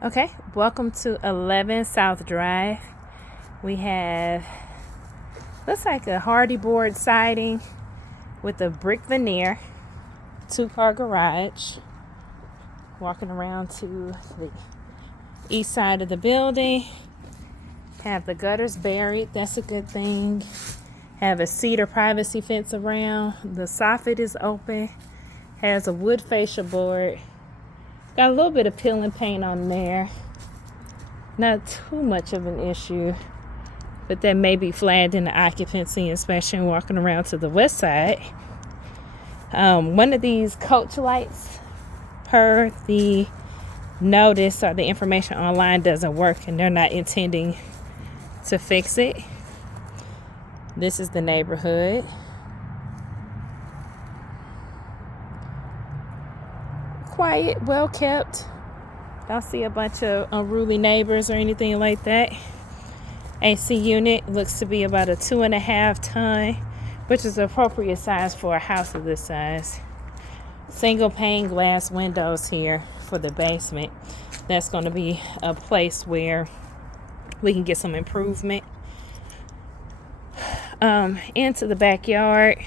Okay, welcome to 11 South Drive. We have, looks like a hardy board siding with a brick veneer, 2-car garage. Walking around to the east side of the building. Have the gutters buried, that's a good thing. Have a cedar privacy fence around. The soffit is open. Has a wood fascia board. Got a little bit of peeling paint on there. Not too much of an issue, but that may be flagged in the occupancy inspection walking around to the west side. One of these coach lights, per the notice or the information online, doesn't work, and they're not intending to fix it. This is the neighborhood. Quiet, well kept. Don't see a bunch of unruly neighbors or anything like that. AC unit looks to be about a 2.5 ton, which is the appropriate size for a house of this size. Single pane glass windows here for the basement. That's going to be a place where we can get some improvement. Into the backyard.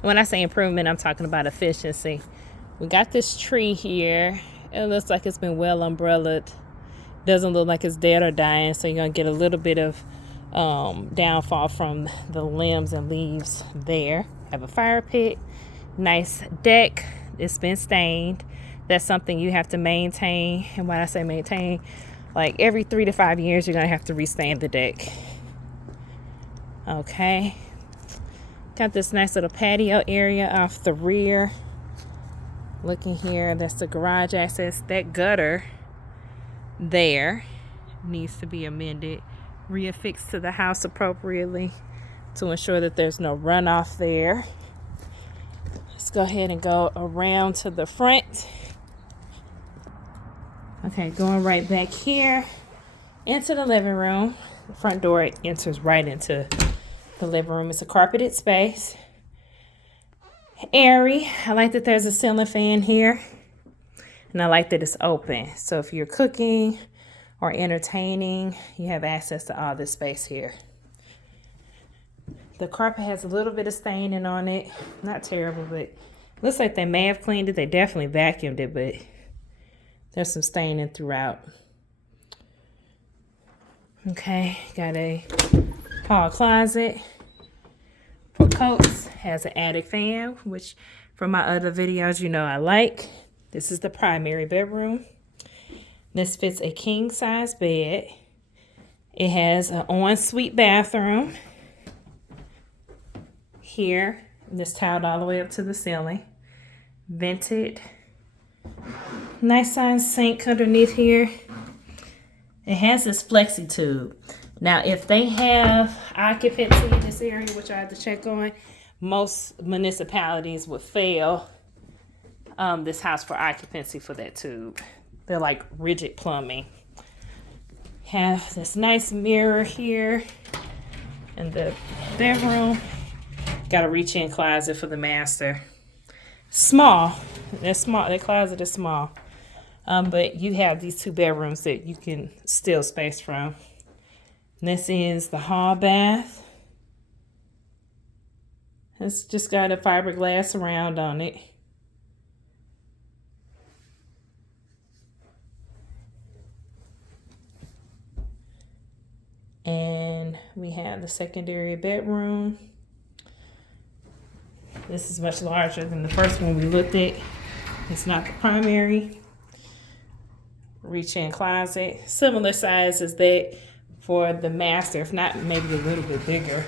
When I say improvement, I'm talking about efficiency. We got this tree here. It looks like it's been well umbrellaed. Doesn't look like it's dead or dying, so you're going to get a little bit of downfall from the limbs and leaves there. Have a fire pit. Nice deck. It's been stained. That's something you have to maintain. And when I say maintain, like every 3 to 5 years, you're going to have to restain the deck. Okay. Got this nice little patio area off the rear. Looking here, that's the garage access. That gutter there needs to be amended, reaffixed to the house appropriately to ensure that there's no runoff there. Let's go ahead and go around to the front. Okay, going right back here into the living room. The front door enters right into the living room. It's a carpeted space. Airy. I like that there's a ceiling fan here. And I like that it's open. So if you're cooking or entertaining, you have access to all this space here. The carpet has a little bit of staining on it. Not terrible, but looks like they may have cleaned it. They definitely vacuumed it, but there's some staining throughout. Okay, got a hall closet for coats. Has an attic fan, which from my other videos, you know I like. This is the primary bedroom. This fits a king size bed. It has an ensuite bathroom here. This tiled all the way up to the ceiling. Vented. Nice size sink underneath here. It has this flexi tube. Now, if they have occupancy in this area, which I have to check on, most municipalities would fail this house for occupancy for that tube. They're like rigid plumbing. Have this nice mirror here in the bedroom. Got a reach-in closet for the master. Small. They're small. The closet is small. But you have these 2 bedrooms that you can steal space from. This is the hall bath. It's just got a fiberglass surround on it. And we have the secondary bedroom. This is much larger than the first one we looked at. It's not the primary. Reach-in closet. Similar size as that for the master, if not maybe a little bit bigger.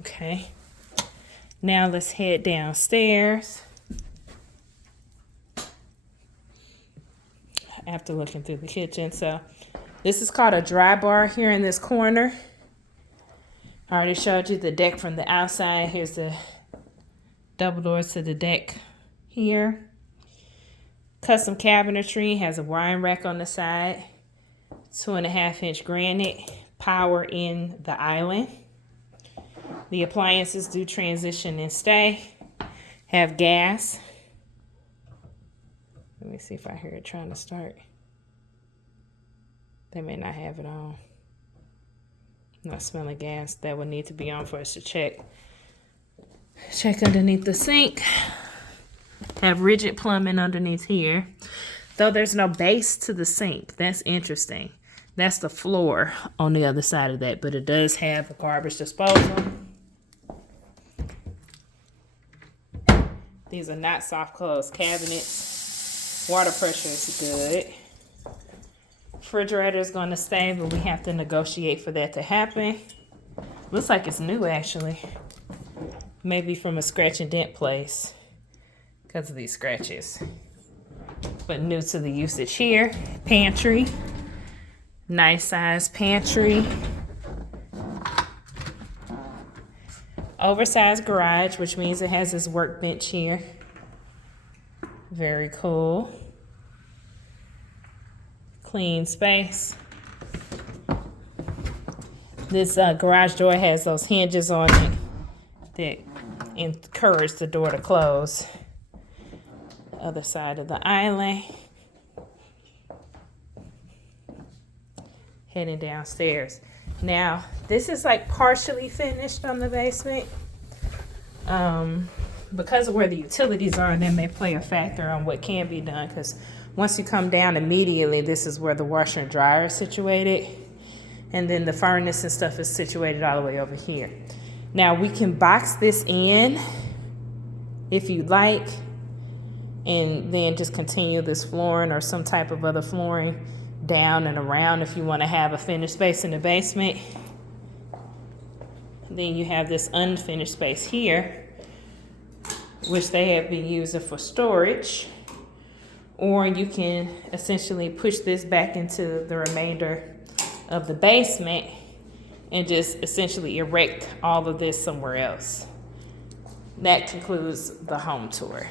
Okay. Now let's head downstairs. After looking through the kitchen. So this is called a dry bar here in this corner. I already showed you the deck from the outside. Here's the double doors to the deck here. Custom cabinetry. Has a wine rack on the side. 2.5-inch granite. Power in the island. The appliances do transition and stay. Have gas. Let me see if I hear it trying to start. They may not have it on. I'm not smelling gas. That would need to be on for us to check. Check underneath the sink. Have rigid plumbing underneath here. Though there's no base to the sink. That's interesting. That's the floor on the other side of that. But it does have a garbage disposal. These are not soft close cabinets. Water pressure is good. Refrigerator is going to stay, but we have to negotiate for that to happen. Looks like it's new, actually. Maybe from a scratch and dent place because of these scratches. But new to the usage here. Pantry. Nice size pantry. Oversized garage, which means it has this workbench here. Very cool. Clean space. This garage door has those hinges on it that encourage the door to close. Other side of the island. Heading downstairs. Now, this is like partially finished on the basement. Because of where the utilities are, that may play a factor on what can be done, because once you come down immediately, this is where the washer and dryer is situated. And then the furnace and stuff is situated all the way over here. Now, we can box this in if you'd like, and then just continue this flooring or some type of other flooring down and around if you want to have a finished space in the basement. Then you have this unfinished space here, which they have been using for storage. Or you can essentially push this back into the remainder of the basement and just essentially erect all of this somewhere else. That concludes the home tour.